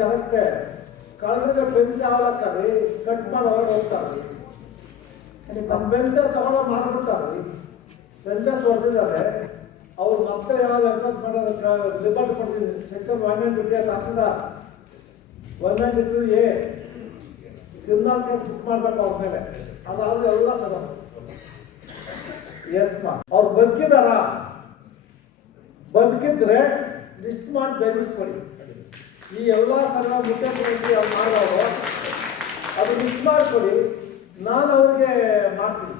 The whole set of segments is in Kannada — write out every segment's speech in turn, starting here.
ಕರೆಕ್ಟೆ ಕಳೆದ್ರೆ ಬೆನ್ಸಿ ಆಗ್ಲಕ್ಕಾರಿ ಕಟ್ ಮಾಡಿ ಹೊರಗೆ ಹೋಗ್ತಾರೆ. ನಮ್ಮ ಬೆನ್ಸ ತಗೊಂಡ ಮಾಡ್ಬಿಡ್ತಾರೆ. ಬೆನ್ಸಸ್ ಹೊಡೆದಿದ್ದಾರೆ. ಅವ್ರು ಮತ್ತೆ ಯಾವಾಗ ಎನ್ಕೌಂಟ್ ಮಾಡೋದಕ್ಕೆ ರಿಪೋರ್ಟ್ ಕೊಡ್ತೀನಿ. Section 192 tahsildar 192A criminal case book ಮಾಡ್ಬೇಕು ಅವ್ರ ಮೇಲೆ. ಅದಾದ್ರೆ ಎಲ್ಲ ಸರ ಎಸ್ ಮಾ ಅವ್ರು ಬದುಕಿದಾರ, ಬದುಕಿದ್ರೆ ಲಿಸ್ಟ್ ಮಾಡಿ ದಯವಿಟ್ಟು ಕೊಡಿ. ಈ ಎಲ್ಲ ಸಲ ಮುಖ್ಯಮಂತ್ರಿ ಅವ್ರು ಮಾಡೋರು ಅದು ಲಿಸ್ಟ್ ಮಾಡಿಕೊಡಿ, ನಾನು ಅವ್ರಿಗೆ ಮಾಡ್ತೀನಿ.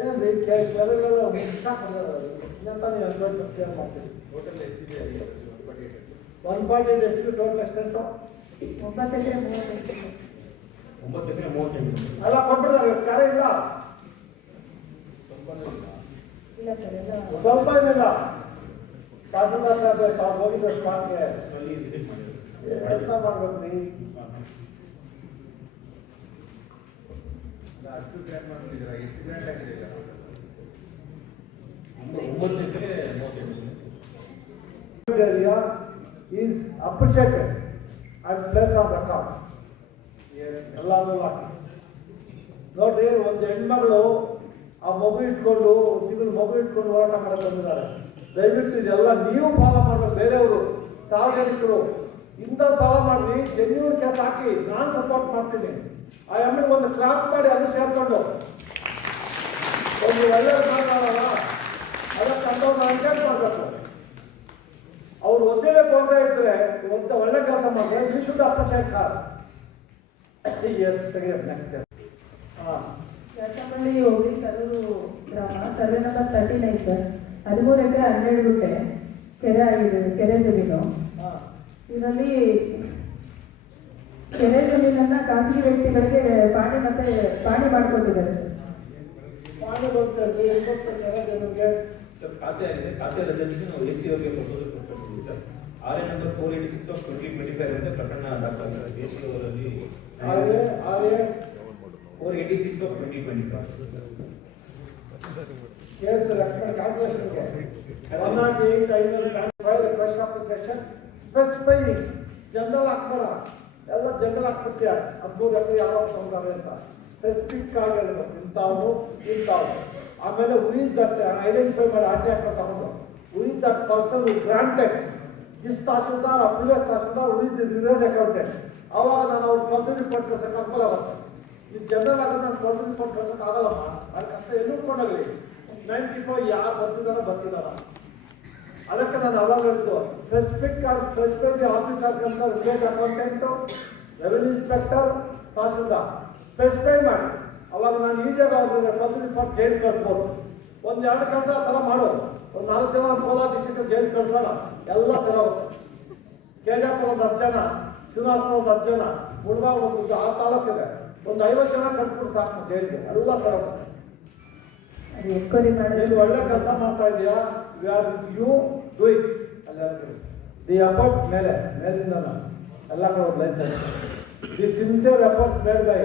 ಏನ್ರಿ ಕೆಲವೆಲ್ಲ ಮಾಡ್ತೀನಿ. 1.8 ಎಷ್ಟು ಟೋಟಲ್ ಎಷ್ಟೆಂಟು 9 ಎಕರೆ 35 ಎಲ್ಲ ಕೊಟ್ಬಿಡ್ತಾರೆ. ಕಾರ್ಯ ಇಲ್ಲ, ಸ್ವಲ್ಪ ಏನಿಲ್ಲ. ತಹಸೀಲ್ದಾರ್ ತಾವು ಹೋಗಿದ್ದ ಸ್ಪಾಟ್ಗೆ ಕೆಲಸ ಮಾಡ್ಬೇಕ್ರಿ. area is appreciated and placed on record. ಎಲ್ಲಾದ್ರೂ ನೋಡ್ರಿ, ಒಂದು ಹೆಣ್ಮಗಳು ಆ ಮಗು ಇಟ್ಕೊಂಡು ತಿಂಗಳು ಮಗು ಇಟ್ಕೊಂಡು ಹೋರಾಟ ಮಾಡಕ್ಕೆ ಬಂದಿದ್ದಾರೆ. ದಯವಿಟ್ಟು ಇದೆಲ್ಲ ನೀವು ಫಾಲೋ ಮಾಡಬೇಕು. ಬೇರೆಯವರು ಸಾರ್ವಜನಿಕರು ಇಂಥ ಫಾಲೋ ಮಾಡಿ ಜೆನ್ಯೂನ್ ಕೇಸ್ ಹಾಕಿ ನಾನು ಸಪೋರ್ಟ್ ಮಾಡ್ತೀನಿ. ಆ ಎಮ್ಮೆಗೆ ಒಂದು ಕ್ಲಾಪ್ ಮಾಡಿ ಅದು ಸೇರ್ಕೊಂಡು ಒಂದು ಒಳ್ಳೆಯ ಮಾತಾಡೋಣ, ಅದಕ್ಕೆ ಅಂಥವ್ರನ್ನ ಎನ್ಕರೇಜ್ ಮಾಡಬೇಕು. ಅವ್ರು ವಸೀಲೆ ಹೋಗದೆ ಇದ್ರೆ ಒಂದು ಒಳ್ಳೆ ಕೆಲಸ ಮಾಡಿದ್ರೆ ವಿ ಶುಡ್ ಅಪ್ರಿಷಿಯೇಟ್ ಹರ್. ಚಟ್ಟಂಬಳ್ಳಿ ಹೋಗಿ ಕರೂರು ಗ್ರಾಮ ಸರ್ವೆ ನಂಬರ್ 39 ಸರ್. 13 ಎಕರೆ 12 ಗುಂಟೆ ಕೆರೆ ಆಗಿದೆ, ಕೆರೆ ಜಮೀನು. ಇದರಲ್ಲಿ ಕೆರೆ ಜಮೀನನ್ನ ಖಾಸಗಿ ವ್ಯಕ್ತಿಗಳಿಗೆ ಪಾಣಿ ಮಾಡಿಕೊಟ್ಟಿದ್ದಾರೆ ಸರ್. ಪಾಣಿ ಬರ್ತದೆ ಖಾತೆ ಆಗಿದೆ. ಖಾತೆ ರಜೆಷನ್ AC ಅವರಿಗೆ ಪ್ರಪೋಸಲ್ ಕೊಟ್ಟಿದ್ದೀವಿ ಸರ್. RA ನಂಬರ್ 486 ಆಫ್ 2025 ಅಂತ ಪ್ರಕರಣ ದಾಖಲಾಗಿದೆ. AC ಅವರಲ್ಲಿ RA 486 ಆಫ್ 2025 ಕೇಸ್ ರೆಕಮೆಂಡ್ ಕ್ಯಾಲ್ಕುಲೇಷನ್ಗೆ 108 ರಿಕ್ವೆಸ್ಟ್ ಅಪ್ಲಿಕೇಶನ್ ಸ್ಪೆಸಿಫೈಯಿಂಗ್ ಜನರಲ್ ಹಾಕ್ಬೇಡ, ಎಲ್ಲ ಜನರಲ್ ಹಾಕ್ಬಿಡ್ತೀಯ. 13 ಎಕರೆ ಯಾವಾಗ ತಗೊಂಡಾರೆ ಅಂತ ಸ್ಪೆಸಿಫಿಕ್ ಆಗಿ ಹೇಳ್ಬೇಕು, ಇಂಥವ್ರು ಇಂಥವ್ರು. ಆಮೇಲೆ ವಿತ್ ದಟ್ ಐಡೆಂಟಿಫೈ ಮಾಡಿ RT ಹಾಕಿ ತಗೊಂಡು with that person granted this tahsildar previous tahsildar with the village accountant. ಅವಾಗ ನಾನು ಅವ್ರು ಕೌನ್ಸಿಲ್ ರಿಪೋರ್ಟ್ ಕಳ್ಸಕ್ಕೆ ಅನುಕೂಲವಾಗುತ್ತೆ. ಇದು ಜನರಲ್ ಆಗ ನಾನು ಕೌನ್ಸಿಲ್ ರಿಪೋರ್ಟ್ ಕಳ್ಸಕ್ಕೆ ಆಗಲ್ಲಮ್ಮ. ಅದು ಕಷ್ಟ ಎಲ್ಲೂ ಕೊಂಡೋಗಲಿ 94 ಯಾರು ಬರ್ತಿದಾರ. ಅದಕ್ಕೆ ನಾನು ಅವಾಗ ಹೇಳಿದ್ದು ಸ್ಪೆಸಿಫಿಕ್ ಆಫೀಸರ್ ಅಂತ village accountant, revenue inspector, tahsildar specify ಮಾಡಿ. ಅವಾಗ ನಾನು ಈಸಿಯಾಗಿ ಅವ್ರಿಗೆ ಕೌನ್ಸಿಲ್ ರಿಪೋರ್ಟ್ ಜೈಲು ಕಳಿಸ್ಬೋದು. 1-2 ಕೆಲಸ ಆ ಥರ ಮಾಡೋದು. ಒಂದು 4 ಜನ ಕೋಲಾರ ಡಿಸ್ಟ್ರಿಕ್ಟ್ ಜೈಲು ಕಳ್ಸೋಣ, ಎಲ್ಲ ಸರಿ ಹೋಗುತ್ತೆ. ಕೆಜಾಪುರ ಒಂದು 10 ಜನ, ಶಿವನಾಥ್ಪುರ ಒಂದು 10 ಜನ, ಮುಳುಬಾಗ ಒಂದು ಆ ತಾಲೂಕಿದೆ, ಒಂದು 50 ಜನ ಕಟ್ಬಿಟ್ಟು ಸಾಕು ಜೈಲಿಗೆ, ಎಲ್ಲ ಸರಿ ಹೋಗುತ್ತೆ. ನೀನು ಒಳ್ಳೆ ಕೆಲಸ ಮಾಡ್ತಾ ಇದೆಯಾ, you do it. The effort ಮೇಲಿಂದ ಎಲ್ಲ ಕಡೆ line the sincere efforts made by